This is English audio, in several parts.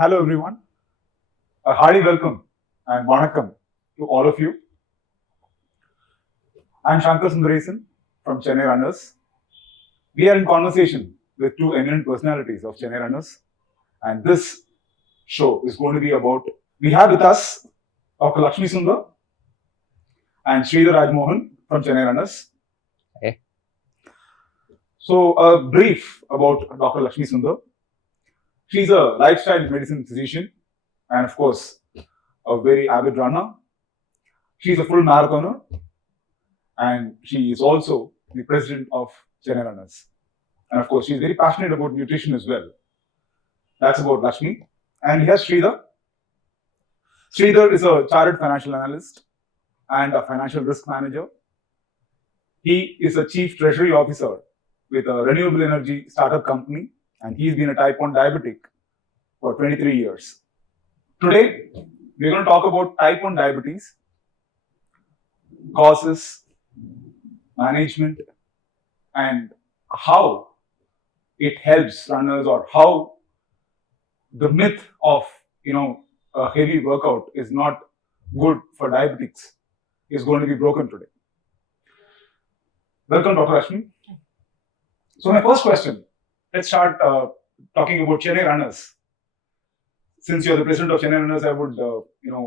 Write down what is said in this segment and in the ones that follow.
Hello everyone. A hearty welcome and vanakkam to all of you. I'm Shankar Sundaresan from Chennai Runners. We are in conversation with two eminent personalities of Chennai Runners, and this show is going to be about. We have with us Dr. Lakshmi Sundar and Sridhar Rajmohan from Chennai Runners. Hey. So, a brief about Dr. Lakshmi Sundar. She's a lifestyle medicine physician and, of course, a very avid runner. She's a full marathoner and she is also the president of Chennai Runners. And, of course, she's very passionate about nutrition as well. That's about Lakshmi. And here's Sridhar. Sridhar is a chartered financial analyst and a financial risk manager. He is a chief treasury officer with a renewable energy startup company, and he's been a type 1 diabetic for 23 years. Today, we're going to talk about type 1 diabetes, causes, management, and how it helps runners, or how the myth of a heavy workout is not good for diabetics is going to be broken today. Welcome, Dr. Ashmi. So my first question, let's start talking about Chennai Runners. Since you're the president of Chennai Runners, I would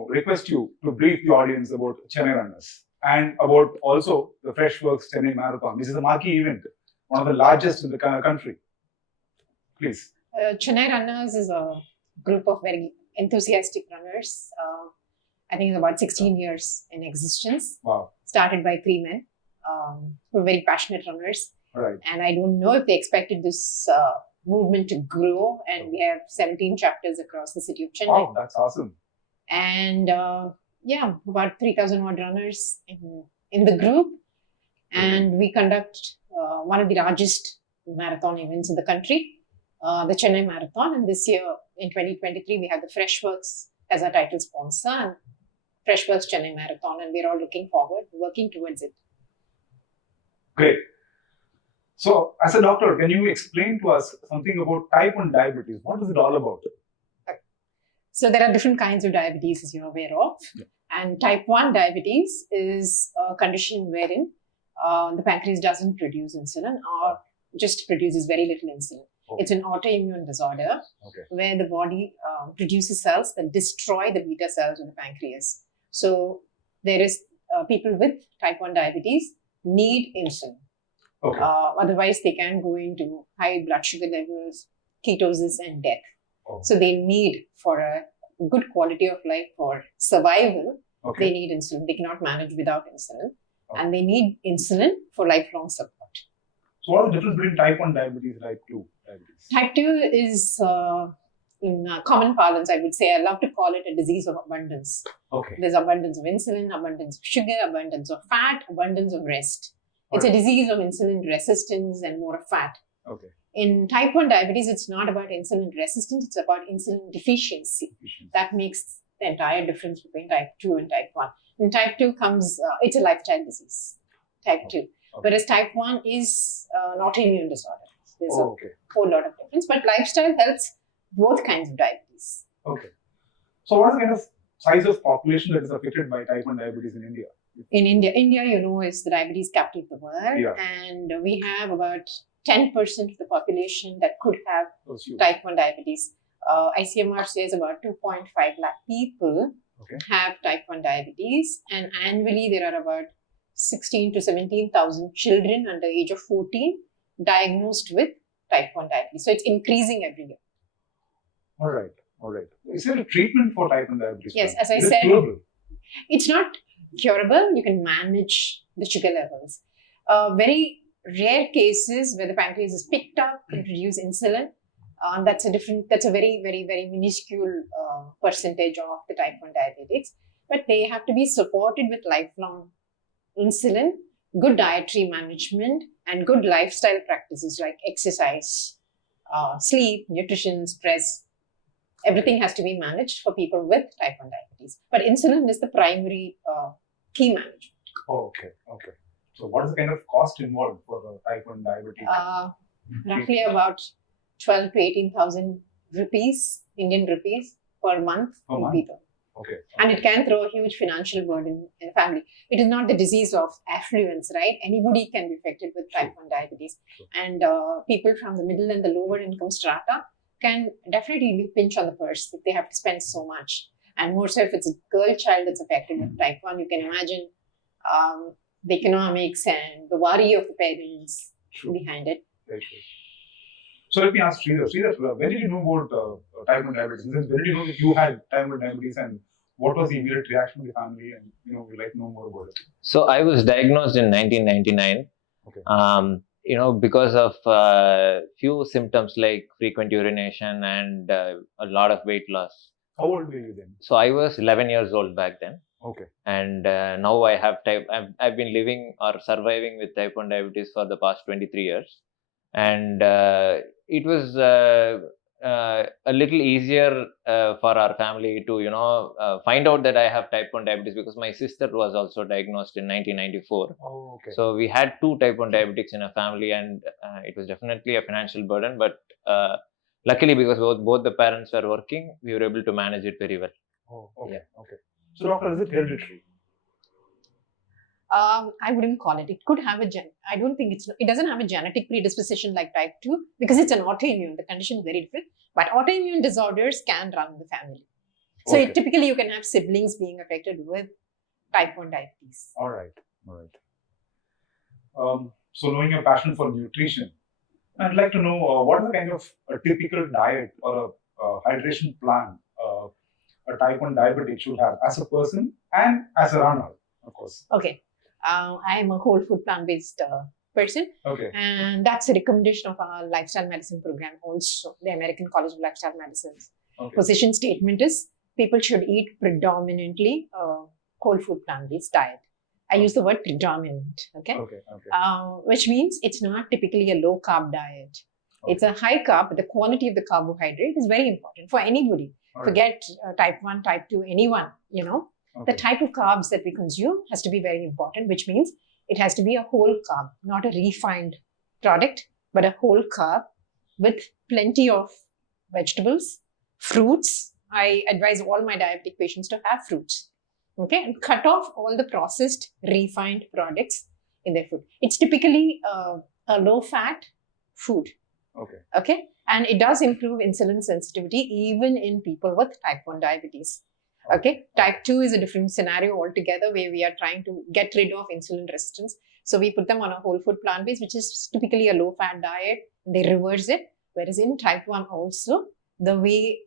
request you to brief the audience about Chennai Runners and about also the Freshworks Chennai Marathon. This is a marquee event, one of the largest in the country. Please. Chennai Runners is a group of very enthusiastic runners. I think it's about 16 years in existence. Wow. Started by 3 men who are very passionate runners. Right. And I don't know if they expected this movement to grow. And we have 17 chapters across the city of Chennai. Wow, that's awesome. And about 3,000 odd runners in the group. And we conduct one of the largest marathon events in the country, the Chennai Marathon. And this year, in 2023, we have the Freshworks as our title sponsor, and Freshworks Chennai Marathon. And we're all looking forward, working towards it. Great. So, as a doctor, can you explain to us something about type 1 diabetes? What is it all about? So, there are different kinds of diabetes, as you're aware of. Yeah. And type 1 diabetes is a condition wherein the pancreas doesn't produce insulin, or just produces very little insulin. Okay. It's an autoimmune disorder where the body produces cells that destroy the beta cells in the pancreas. So, there is people with type 1 diabetes need insulin. Okay. Otherwise, they can go into high blood sugar levels, ketosis, and death. Oh. So they need, for a good quality of life, for survival, Okay. they need insulin. They cannot manage without insulin. And they need insulin for lifelong support. So what is the difference between type 1 diabetes and type 2 diabetes? Type 2 is, in common parlance, I would say, I love to call it a disease of abundance. Okay. There's abundance of insulin, abundance of sugar, abundance of fat, abundance of rest. It's a disease of insulin resistance and more of fat. Okay. In type 1 diabetes, it's not about insulin resistance, it's about insulin deficiency. That makes the entire difference between type 2 and type 1. In type 2 comes, it's a lifestyle disease, type 2. Okay. Whereas type 1 is an autoimmune disorder. There's a whole lot of difference, but lifestyle helps both kinds of diabetes. Okay. So what is the kind of size of population that is affected by type 1 diabetes in India? In India, is the diabetes capital of the world. Yeah. And we have about 10% of the population that could have type 1 diabetes. ICMR says about 2.5 lakh people have type 1 diabetes, and annually there are about 16 to 17,000 children under the age of 14 diagnosed with type 1 diabetes. So it's increasing every year. All right. Is there a treatment for type 1 diabetes? Yes, as I said, it's not curable. You can manage the sugar levels. Very rare cases where the pancreas is picked up and produce insulin. That's a very, very, very minuscule percentage of the type 1 diabetics. But they have to be supported with lifelong insulin, good dietary management, and good lifestyle practices like exercise, sleep, nutrition, stress. Everything has to be managed for people with type 1 diabetes. But insulin is the primary key management. Okay. So what is the kind of cost involved for type 1 diabetes? Roughly about 12 to 18,000 rupees Indian rupees per month Per to month? people. Okay. And it can throw a huge financial burden in a family. It is not the disease of affluence, right? Anybody can be affected with type 1 diabetes. True. And people from the middle and the lower income strata can definitely be pinch on the purse if they have to spend so much. And more so if it's a girl child that's affected with type 1, you can imagine the economics and the worry of the parents True. behind it. Very true. So let me ask Sridhar. Sridhar, when did you know about type 1 diabetes? When did you know that you had type 1 diabetes, and what was the immediate reaction of the family? And we'd like to know more about it. So I was diagnosed in 1999. Okay. Because of few symptoms like frequent urination and a lot of weight loss. How old were you then? So I was 11 years old back then. Okay. And now I have I've been living or surviving with type 1 diabetes for the past 23 years. And it was a little easier for our family to find out that I have type 1 diabetes, because my sister was also diagnosed in 1994. Oh, okay. So we had 2 type 1 diabetics in a family, and it was definitely a financial burden, but luckily, because both the parents were working, we were able to manage it very well. Oh, okay. Okay. So doctor, is it hereditary? I wouldn't call it. It could have I don't think it doesn't have a genetic predisposition like type 2, because it's an autoimmune. The condition is very different. But autoimmune disorders can run in the family. So Okay. typically you can have siblings being affected with type 1 diabetes. All right. So knowing your passion for nutrition, I'd like to know what is the kind of a typical diet or a hydration plan a type 1 diabetic should have as a person and as a runner, of course. Okay. I am a whole food plant-based person. Okay. And that's a recommendation of our lifestyle medicine program also, the American College of Lifestyle Medicine's Okay. position statement is people should eat predominantly whole food plant-based diet. I use the word predominant, okay? Okay. Which means it's not typically a low carb diet. Okay. It's a high carb, but the quality of the carbohydrate is very important for anybody. All right. Forget type 1, type 2, anyone, Okay. The type of carbs that we consume has to be very important, which means it has to be a whole carb, not a refined product, but a whole carb with plenty of vegetables, fruits. I advise all my diabetic patients to have fruits, okay, and cut off all the processed, refined products in their food. It's typically a low-fat food, okay, and it does improve insulin sensitivity even in people with type 1 diabetes. Okay, type 2 is a different scenario altogether, where we are trying to get rid of insulin resistance. So we put them on a whole food plant base, which is typically a low fat diet. They reverse it. Whereas in type 1 also, the way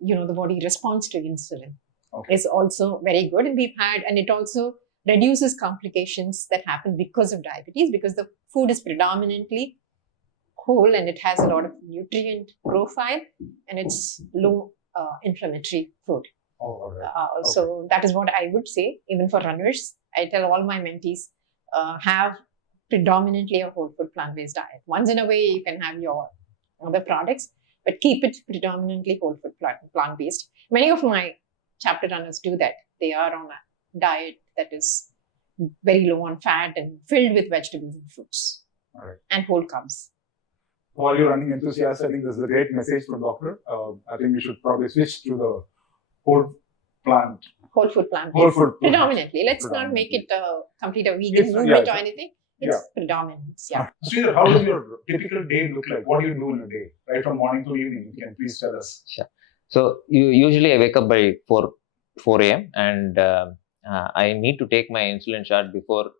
the body responds to insulin is also very good. And it also reduces complications that happen because of diabetes, because the food is predominantly whole and it has a lot of nutrient profile and it's low inflammatory food. Oh, all right. So that is what I would say. Even for runners, I tell all my mentees, have predominantly a whole food plant-based diet. Once in a way, you can have your other products, but keep it predominantly whole food plant-based. Many of my chapter runners do that. They are on a diet that is very low on fat and filled with vegetables and fruits, and whole carbs. For all your running enthusiasts, I think this is a great message from doctor. I think we should probably switch to the whole food plant. Predominantly. Let's not make it a complete vegan movement or anything. It's predominant. Yeah. Sridhar, how does your typical day look like? What do you do in a day, right from morning to evening? You can please tell us. Sure. So usually I wake up by 4 a.m. and I need to take my insulin shot before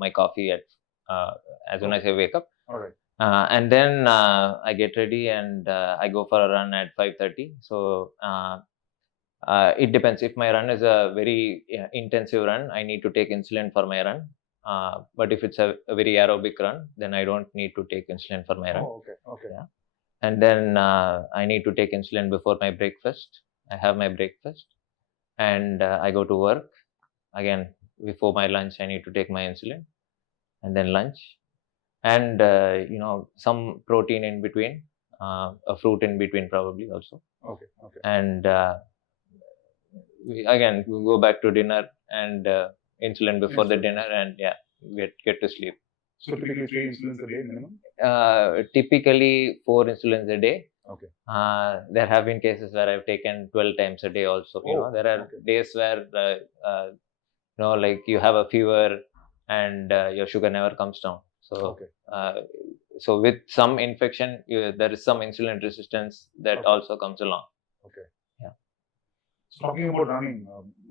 my coffee as soon as I wake up. All right. And then I get ready and I go for a run at 5:30. So it depends. If my run is a very intensive run, I need to take insulin for my run. But if it's a very aerobic run, then I don't need to take insulin for my run. Oh, okay. Yeah. And then I need to take insulin before my breakfast. I have my breakfast and I go to work. Again, before my lunch, I need to take my insulin and then lunch. And, some protein in between, a fruit in between probably also. Okay. And we go back to dinner and insulin before the dinner and get to sleep. So typically 3 insulins a day minimum? Typically 4 insulins a day. Okay. There have been cases where I've taken 12 times a day also. There are days where, like you have a fever and your sugar never comes down. So, so with some infection, there is some insulin resistance that also comes along. Okay. Yeah. So talking about running,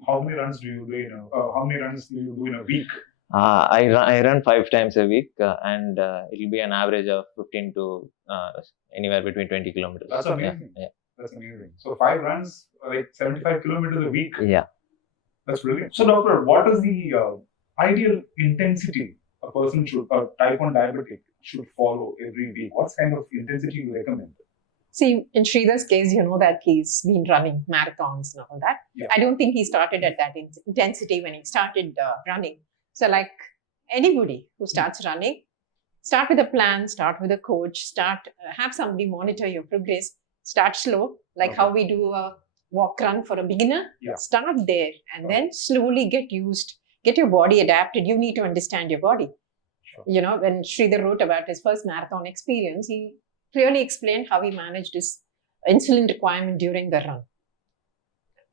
how many runs do you do how many runs do you do in a week? I run 5 times a week, and it'll be an average of 15 to anywhere between 20 kilometers. That's amazing. Yeah. That's amazing. So 5 runs, like 75 kilometers a week. Yeah. That's brilliant. So doctor, what is the ideal intensity a person should, a type 1 diabetic should follow every week? What kind of intensity you recommend? See, in Sridhar's case, that he's been running marathons and all that. Yeah. I don't think he started at that intensity when he started running. So like anybody who starts running, start with a plan, start with a coach, have somebody monitor your progress, start slow, like how we do a walk run for a beginner. Yeah. Start there and then slowly get your body adapted. You need to understand your body. Sure. When Sridhar wrote about his first marathon experience, he clearly explained how he managed his insulin requirement during the run.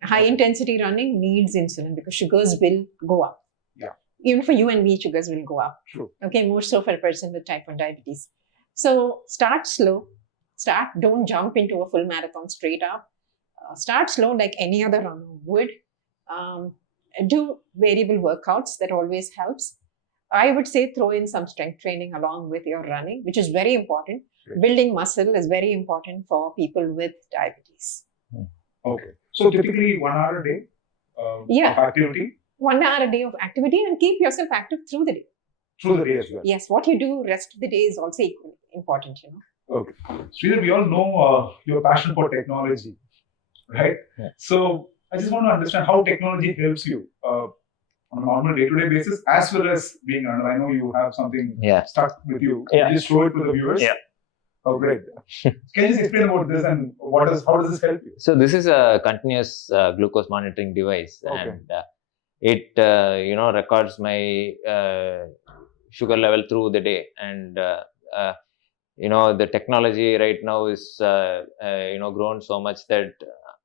High intensity running needs insulin because sugars will go up. Yeah. Even for you and me, sugars will go up. True. Okay, more so for a person with type 1 diabetes. So start slow. Don't jump into a full marathon straight up. Start slow like any other runner would. Do variable workouts, that always helps. I would say throw in some strength training along with your running, which is very important. Great. Building muscle is very important for people with diabetes. Okay. So typically 1 hour a day of activity? 1 hour a day of activity and keep yourself active through the day. Through the day as well? Yes, what you do rest of the day is also equally important, Okay. Sridhar, we all know your passion for technology, right? Yeah. So I just want to understand how technology helps you on a normal day-to-day basis, as well as being an runner. I know you have something stuck with you. Yeah. Can you just show it to the viewers? Yeah. Oh, great. Can you just explain about this and how does this help you? So this is a continuous glucose monitoring device, and it records my sugar level through the day, and the technology right now is grown so much that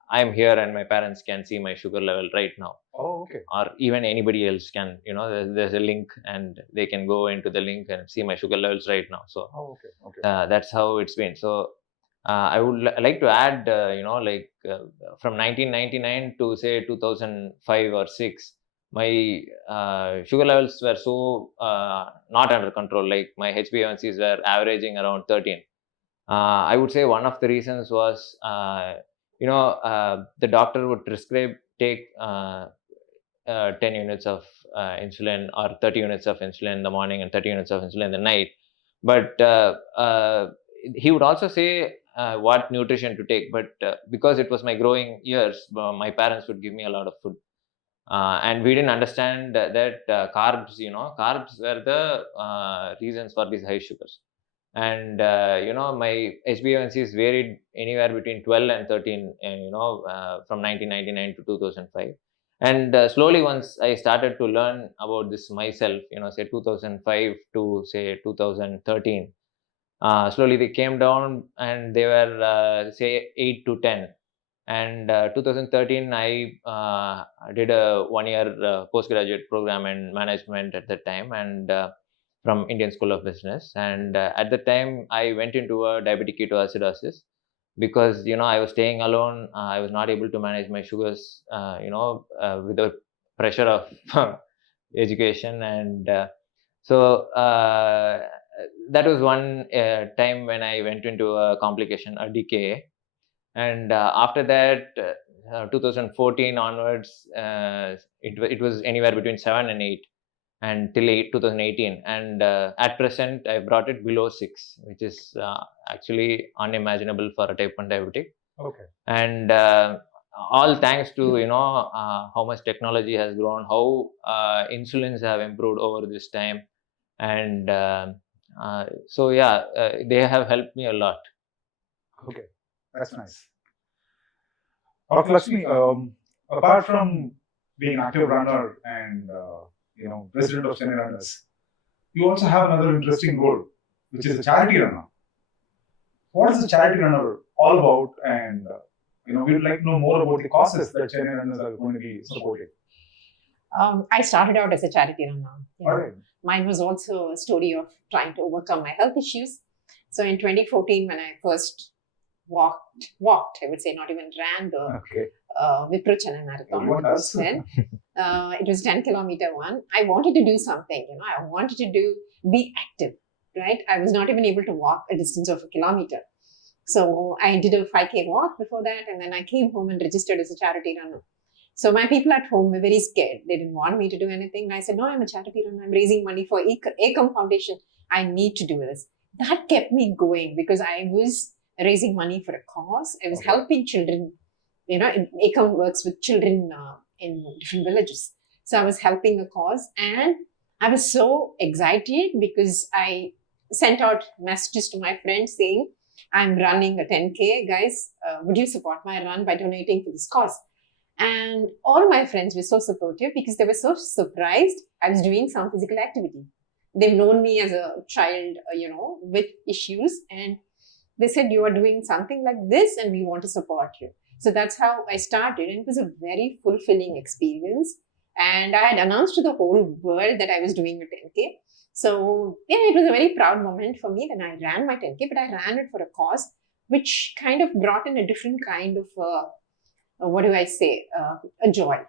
I'm here and my parents can see my sugar level right now. Oh, okay. Or even anybody else can, there's a link and they can go into the link and see my sugar levels right now. So that's how it's been. So I would like to add, from 1999 to say 2005 or 6, my sugar levels were so not under control. Like my HbA1cs were averaging around 13. I would say one of the reasons was, the doctor would prescribe take 10 units of insulin or 30 units of insulin in the morning and 30 units of insulin in the night. But he would also say what nutrition to take. But because it was my growing years, my parents would give me a lot of food. And we didn't understand that carbs were the reasons for these high sugars. And my HbA1cs varied anywhere between 12 and 13 from 1999 to 2005. And slowly, once I started to learn about this myself, say 2005 to say 2013, slowly they came down and they were say 8 to 10. And 2013 I did a 1-year postgraduate program in management at that time, and from Indian School of Business. And at the time, I went into a diabetic ketoacidosis because I was staying alone. I was not able to manage my sugars, with the pressure of education, and so that was one time when I went into a complication, a DKA. And after that, 2014 onwards, it was anywhere between 7 and 8. And till 2018, and at present I brought it below 6, which is actually unimaginable for a type 1 diabetic. Okay. And all thanks to how much technology has grown, how insulins have improved over this time, and so they have helped me a lot. Okay, that's nice. Dr. Lakshmi, apart from being an active runner and president of Chennai Runners, you also have another interesting role, which is a charity runner. What does a charity runner all about, and we would like to know more about the causes that Chennai runners are going to be supporting. I started out as a charity runner. All right. Mine was also a story of trying to overcome my health issues. So in 2014, when I first walked, I would say, not even ran the Okay. Wipro Chennai Marathon. Everyone It was does. then. It was 10-kilometer one. I wanted to do something. I wanted to be active, right? I was not even able to walk a distance of a kilometer. So I did a 5K walk before that, and then I came home and registered as a charity runner. So my people at home were very scared. They didn't want me to do anything. And I said, no, I'm a charity runner. I'm raising money for Ecom Foundation. I need to do this. That kept me going because I was raising money for a cause. I was helping children. Ecom works with children in different villages. So I was helping a cause, and I was so excited because I sent out messages to my friends saying, I'm running a 10K, guys. Would you support my run by donating to this cause? And all my friends were so supportive because they were so surprised I was doing some physical activity. They've known me as a child, with issues, and they said, you are doing something like this and we want to support you. So that's how I started, and it was a very fulfilling experience. And I had announced to the whole world that I was doing a 10K. So it was a very proud moment for me. Then I ran my 10K, but I ran it for a cause which kind of brought in a different kind of a joy,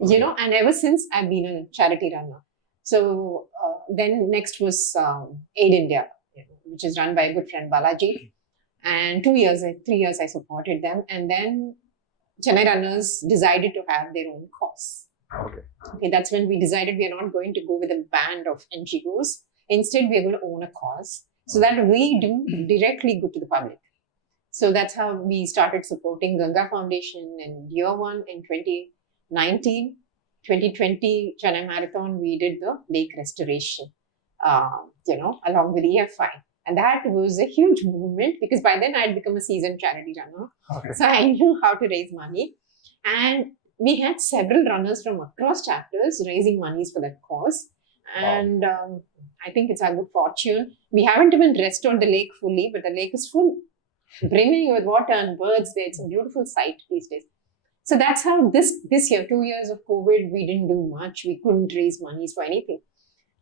and ever since I've been a charity runner. So then next was Aid India, which is run by a good friend Balaji. And 3 years I supported them. And then Chennai runners decided to have their own cause. Okay, that's when we decided we are not going to go with a band of NGOs. Instead, we are going to own a cause so that we do directly good to the public. So that's how we started supporting Ganga Foundation in year one in 2019. 2020 Chennai Marathon, we did the lake restoration, along with EFI. And that was a huge movement because by then I had become a seasoned charity runner. So I knew how to raise money. And we had several runners from across chapters raising monies for that cause. And I think it's our good fortune. We haven't even restored the lake fully, but the lake is full, brimming with water and birds there. It's a beautiful sight these days. So that's how this year, 2 years of COVID, we didn't do much. We couldn't raise monies for anything.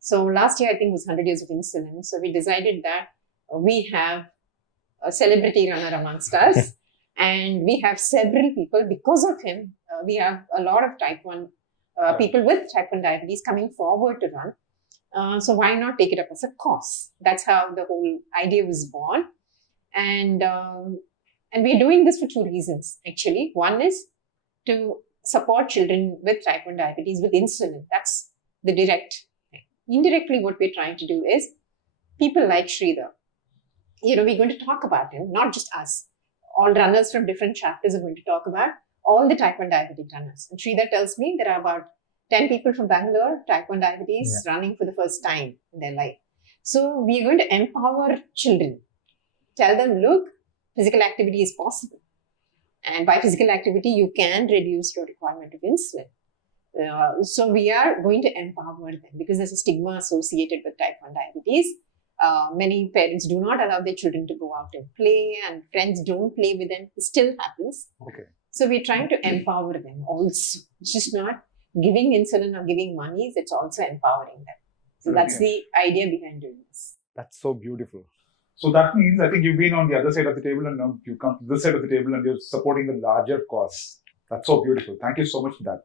So last year, I think, was 100 years of insulin. So we decided that we have a celebrity runner amongst us. And we have several people, because of him, we have a lot of type 1 people with type 1 diabetes coming forward to run. So why not take it up as a cause? That's how the whole idea was born. And we're doing this for 2 reasons, actually. One is to support children with type 1 diabetes with insulin. That's the direct thing. Indirectly, what we're trying to do is people like Sridhar. We're going to talk about him, not just us. All runners from different chapters are going to talk about all the type 1 diabetic runners. And Sridhar tells me there are about 10 people from Bangalore, type 1 diabetes, running for the first time in their life. So we are going to empower children. Tell them, look, physical activity is possible. And by physical activity, you can reduce your requirement of insulin. So we are going to empower them because there's a stigma associated with type 1 diabetes. Many parents do not allow their children to go out and play, and friends don't play with them. It still happens. So we're trying to empower them also. It's just not giving insulin or giving monies, it's also empowering them. So that's the idea behind doing this. That's so beautiful. So that means, I think you've been on the other side of the table and now you come to this side of the table and you're supporting the larger cause. That's so beautiful. Thank you so much for that.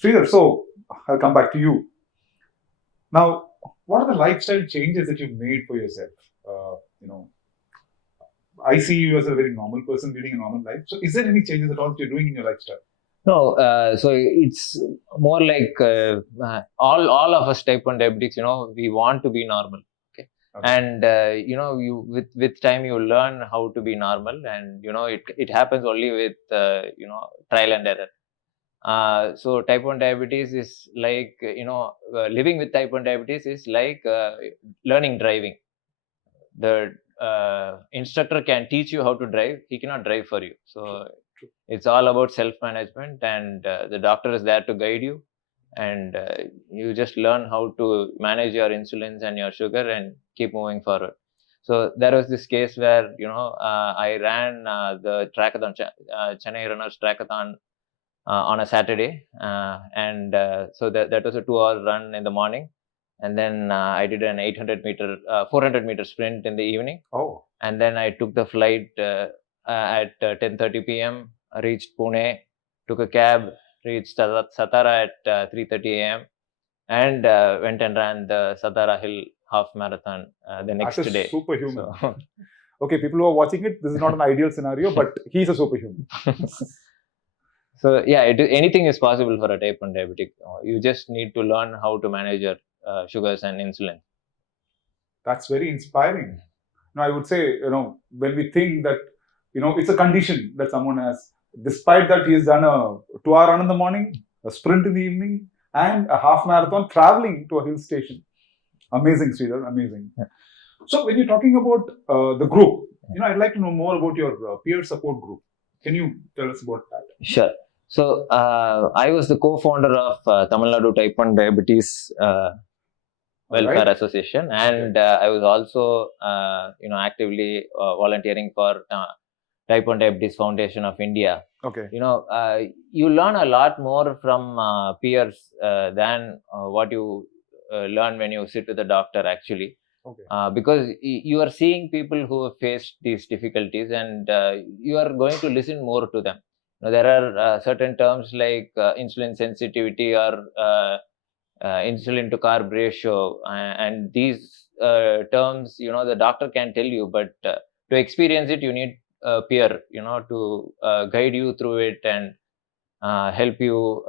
Sridhar, so I'll come back to you. Now, what are the lifestyle changes that you've made for yourself? I see you as a very normal person leading a normal life. So is there any changes at all that you're doing in your lifestyle? No, so it's more like all of us type 1 diabetics, we want to be normal. And you with time you learn how to be normal, and it happens only with trial and error. So type 1 diabetes is like living with type 1 diabetes is like learning driving. The instructor can teach you how to drive, he cannot drive for you. So it's all about self-management, and the doctor is there to guide you, and you just learn how to manage your insulins and your sugar and keep moving forward. So there was this case where I ran the trackathon, Chennai Runners Trackathon on a Saturday, and so that was a 2-hour run in the morning, and then I did an 400 meter sprint in the evening, Oh, and then I took the flight at 10:30 p.m. Reached Pune, took a cab, reached Satara at 3:30 a.m. and went and ran the Satara Hill half marathon the next that is day. superhuman. So, Okay, people who are watching it, this is not an ideal scenario, but he's a superhuman. so yeah, anything is possible for a type 1 diabetic. You just need to learn how to manage your sugars and insulin. That's very inspiring. Now, I would say, when we think that, it's a condition that someone has, despite that, he has done a 2-hour run in the morning, a sprint in the evening, and a half marathon traveling to a hill station. Amazing, Sridhar, amazing. Yeah. So, when you're talking about the group, I'd like to know more about your peer support group. Can you tell us about that? Sure. So, I was the co-founder of Tamil Nadu Type 1 Diabetes Welfare Association, and I was also, actively volunteering for Type 1 Diabetes Foundation of India. Okay. You learn a lot more from peers than what you learn when you sit with a doctor, actually. Okay. Because you are seeing people who have faced these difficulties, and you are going to listen more to them. There are certain terms like insulin sensitivity or insulin to carb ratio, and these terms, the doctor can tell you, but to experience it, you need a peer, to guide you through it and help you,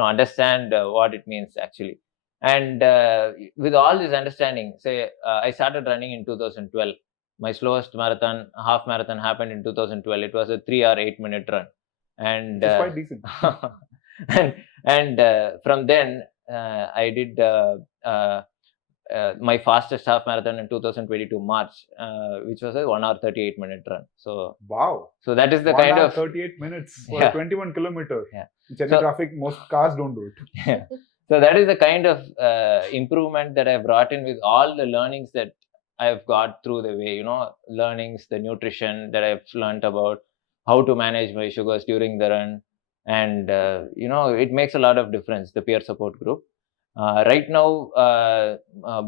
understand what it means actually. And with all this understanding, say I started running in 2012. My slowest half marathon happened in 2012. It was a 3-hour 8-minute run, and Which is quite decent. and from then I did my fastest half marathon in 2022 March, which was a 1-hour 38-minute run. So wow. So that is the 1 kind hour, of 38 minutes for Yeah. 21 kilometers. Yeah. In Chennai traffic, most cars don't do it. Yeah. So that is the kind of improvement that I've brought in with all the learnings that I've got through the way, learnings, the nutrition that I've learned about, how to manage my sugars during the run. And, it makes a lot of difference, the peer support group. Right now,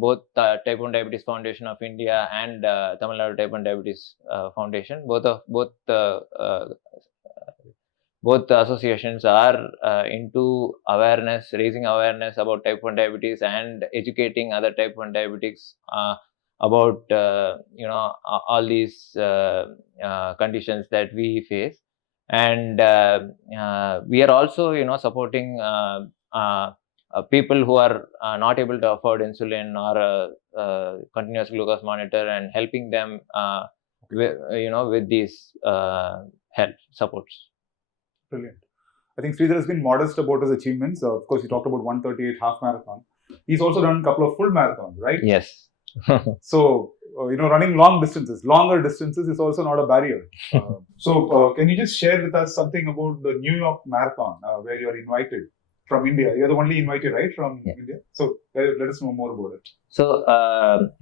both Type 1 Diabetes Foundation of India and Tamil Nadu Type 1 Diabetes Foundation, both the associations are into awareness, raising awareness about type 1 diabetes and educating other type 1 diabetics about all these conditions that we face. And we are also supporting people who are not able to afford insulin or a continuous glucose monitor, and helping them with these health supports. Brilliant. I think Sridhar has been modest about his achievements. Of course, he talked about 138 half marathon. He's also done a couple of full marathons, right? Yes. So, running longer distances is also not a barrier. So, can you just share with us something about the New York Marathon, where you're invited from India? You're the only invited, right, from India? So, let us know more about it. So,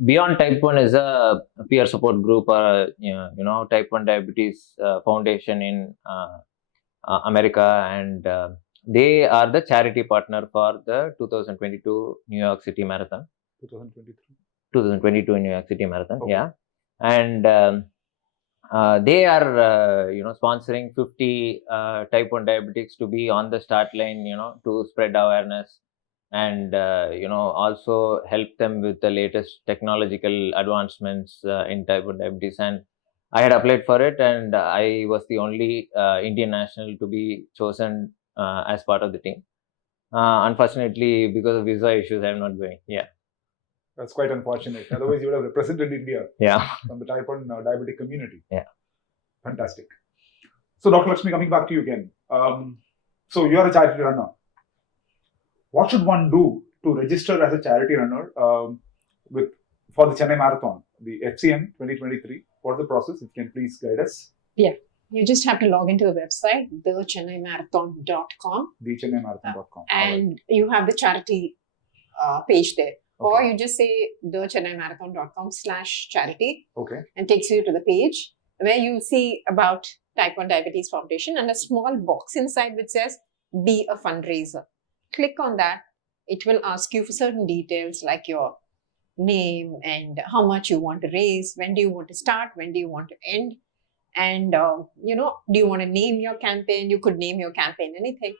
Beyond Type 1 is a peer support group, or Type 1 Diabetes Foundation in America, and they are the charity partner for the 2022 New York City Marathon. 2022 New York City Marathon, okay. Yeah. And they are, sponsoring 50 Type 1 diabetics to be on the start line, to spread awareness, and, also help them with the latest technological advancements in Type 1 diabetes. And I had applied for it, and I was the only Indian national to be chosen as part of the team. Unfortunately, because of visa issues, I'm not going. Yeah. That's quite unfortunate. Otherwise, you would have represented India from the Type 1 diabetic community. Yeah. Fantastic. So, Dr. Lakshmi, coming back to you again. So, you're a charity runner. What should one do to register as a charity runner for the Chennai Marathon, the FCM 2023? What's the process? If you can please guide us. Yeah. You just have to log into the website, thechennaiMarathon.com. ThechennaiMarathon.com. And you have the charity page there. or you just say thechennaiMarathon.com/charity Okay. and takes you to the page where you see about Type 1 Diabetes Foundation and a small box inside which says be a fundraiser. Click on that. It will ask you for certain details like your name and how much you want to raise, when do you want to start, when do you want to end, and do you want to name your campaign? You could name your campaign anything,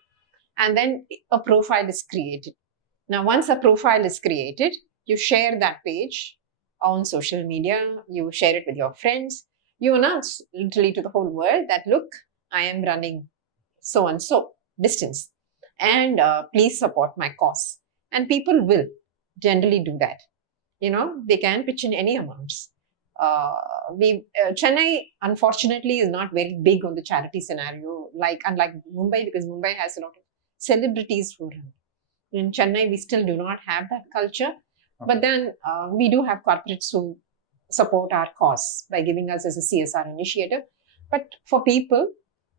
and then a profile is created. Now once a profile is created, you share that page on social media, you share it with your friends, you announce literally to the whole world that look, I am running so and so distance, and please support my cause. And people will generally do that. They can pitch in any amounts. Chennai, unfortunately, is not very big on the charity scenario, unlike Mumbai, because Mumbai has a lot of celebrities who run. In Chennai, we still do not have that culture. Okay. But then we do have corporates who support our cause by giving us as a CSR initiative. But for people,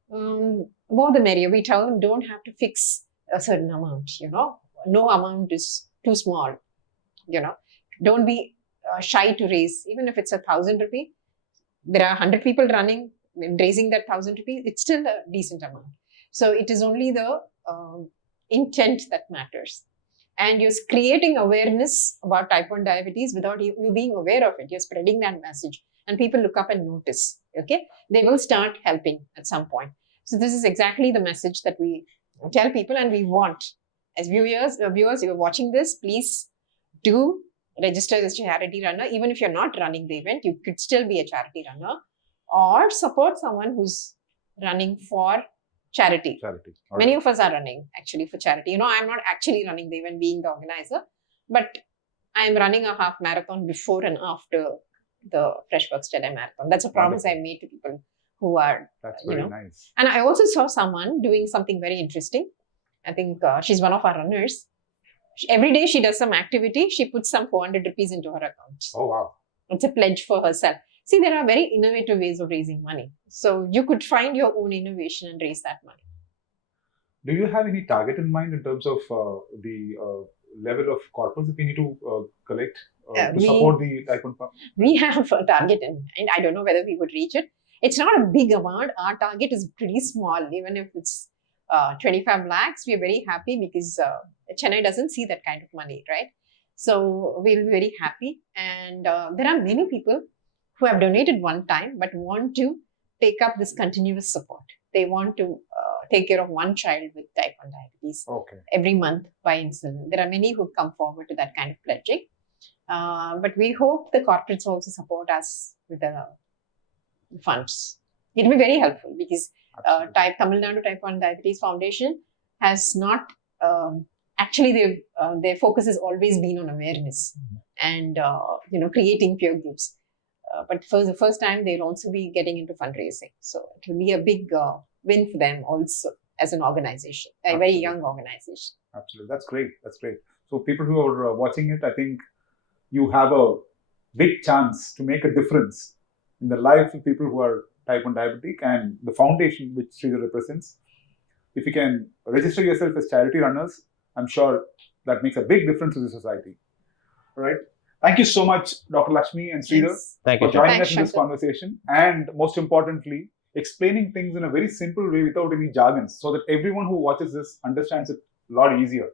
more the merrier. We tell them don't have to fix a certain amount. No amount is too small. Don't be shy to raise, even if it's 1,000 rupee. There are 100 people running, raising that 1,000 rupees. It's still a decent amount. So it is only the intent that matters. And you're creating awareness about type 1 diabetes without you being aware of it. You're spreading that message, and people look up and notice. Okay, they will start helping at some point. So this is exactly the message that we tell people, and we want as viewers, you're watching this, please do register as a charity runner. Even if you're not running the event, you could still be a charity runner or support someone who's running for charity. Many of us are running actually for charity. I'm not actually running the event being the organizer, but I'm running a half marathon before and after the Freshworks Chennai Marathon. That's a promise I made to people who are, That's very nice. And I also saw someone doing something very interesting. I think she's one of our runners. Every day she does some activity, she puts some 400 rupees into her account. Oh, wow. It's a pledge for herself. See, there are very innovative ways of raising money. So you could find your own innovation and raise that money. Do you have any target in mind in terms of the level of corpus that we need to collect to support the type 1? We have a target and I don't know whether we would reach it. It's not a big amount. Our target is pretty small. Even if it's 25 lakhs, we're very happy because Chennai doesn't see that kind of money, right? So we'll be very happy. And there are many people who have donated one time but want to take up this continuous support. They want to take care of one child with type 1 diabetes every month by insulin. There are many who have come forward to that kind of pledging. But we hope the corporates also support us with the funds. It will be very helpful because Tamil Nadu Type 1 Diabetes Foundation has not, actually their focus has always been on awareness and creating peer groups. But for the first time, they'll also be getting into fundraising. So it will be a big win for them also as an organization, a very young organization. Absolutely. That's great. That's great. So people who are watching it, I think you have a big chance to make a difference in the lives of people who are type 1 diabetic, and the foundation which Sridhar represents. If you can register yourself as charity runners, I'm sure that makes a big difference to the society. All right. Thank you so much, Dr. Lakshmi and Sridhar, for joining us in this conversation, and most importantly, explaining things in a very simple way without any jargons, so that everyone who watches this understands it a lot easier.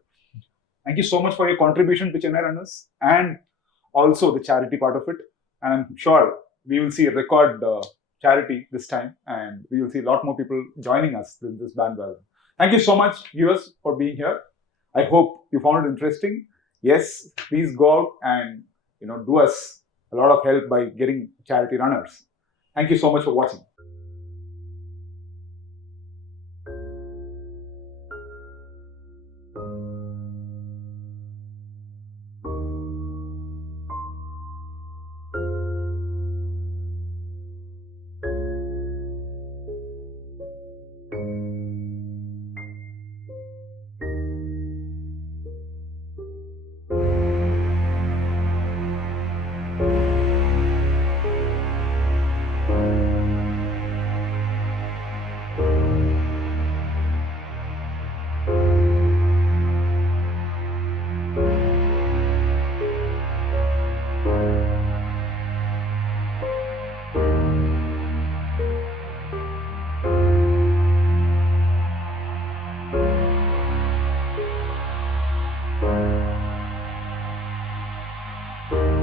Thank you so much for your contribution to Chennai Runners and also the charity part of it. And I'm sure we will see a record charity this time, and we will see a lot more people joining us in this bandwagon. Thank you so much, viewers, for being here. I hope you found it interesting. Yes, please go out and do us a lot of help by getting charity runners. Thank you so much for watching. you.